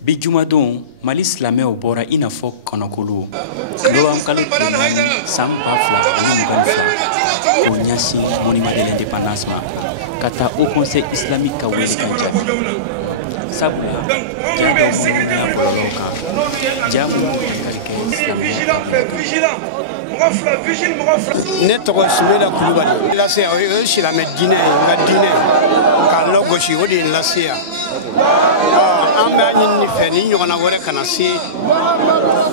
Bi jumadon Mali silamɛw bɔra i n'a fɔ kɔnɔkolo Novembre kalo tile 4 san 2022 k'o ɲɛsin monument de l'indépendance ma ka taa Haut Conseil islamique ka wele ka jaabi sabula ja dɔw minnu bɛna bɔlɔlɔw kan ja minnu dankari kɛ silamɛya ne tɔgɔ Sumela Kulubali lase o ye silamɛ diinɛ ye n ka diinɛ k'a lagosi o de ye n lase yan an b'a ɲini fɛ ni ɲɔgɔnna wɛrɛ kana se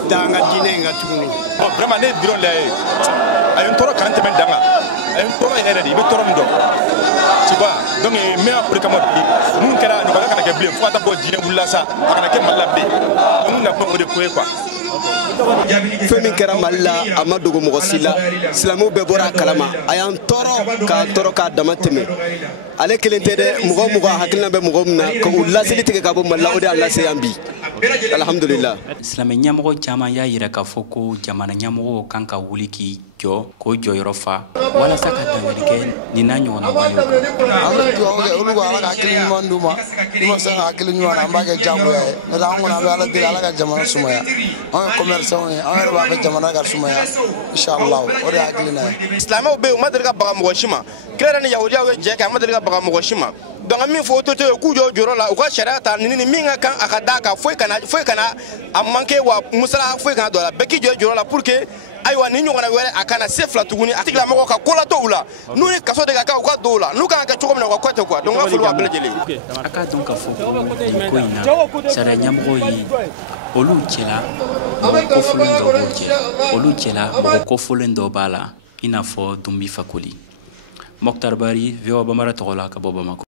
dan ka diinɛ in ka tuguni. Vraiment ne dɔrɔn la ye a ye n tɔɔrɔ kan tɛmɛ dan kan a ye n tɔɔrɔ yɛrɛ de i bɛ tɔɔrɔ min dɔn tu vois donc n bɛ o de kama bi mun kɛra ɲɔgɔnna kana kɛ bilen fo ka taa bɔ diinɛ wulila sa a kana kɛ Mali la bilen mun na kuma o de ko ye quoi. Fɛn min kɛra Mali la a ma dogo mɔgɔ si la silamɛw bɛɛ bɔra a kalama a y'an tɔɔrɔ k'a dama tɛmɛ ale kelen tɛ dɛ mɔgɔ hakilina bɛ mɔgɔ min na k'u laseli tigɛ ka bɔ Mali la o de y'a lase yan bi alhamdulillah. Silamɛ ɲɛmɔgɔ caman y'a yira k'a fɔ ko jamana ɲɛmɔgɔw kan ka wuli k'i jɔ k'o jɔyɔrɔ fa walasa ka dankari kɛ nin n'a ɲɔgɔnna walew kan. An bɛ dugawu kɛ olu ko Ala ka hakili ɲuman d'u ma n'u ma se ka hakili ɲuman na an b'a kɛ diyagoya ye n'o tɛ an kɔni an bɛ Ala deli Ala ka jamana sumaya anw ye commerçants ye an yɛrɛ b'a fɛ jamana ka sumaya inshallah o de ye hakilina ye. Silamɛw bɛ yen u ma deli ka baga mɔgɔ si ma kira ni yahudiyaw ye jɛ kɛ a ma deli ka baga mɔgɔ si ma donc min fɔ autorité ye k'u jɔ jɔyɔrɔ la u ka sariya ta ni min ka kan a ka d'a kan foyi kana a manqué wa musala foyi kana don a la bɛɛ k'i jɔ jɔyɔrɔ la pour que ayiwa ni ɲɔgɔnna wɛrɛ a kana se fila tuguni a tigilamɔgɔ ka ko la to u la n'u ni kaso de ka kan u ka don u la n'u kan ka kɛ cogo min na u ka kɛ ten quoi donc n ka foli b'a bɛɛ lajɛlen. A k'a dɔn k'a fɔ ko nin ko in na sariya ɲɛmɔgɔw ye olu cɛla mɔgɔ kofolen dɔ b'u cɛ olu cɛla mɔgɔ kofolen dɔ b'a la i n'a fɔ Dunbi Fakoli. Mokhtar Bari, VOA Bambara tɔgɔ la ka bɔ Bamako.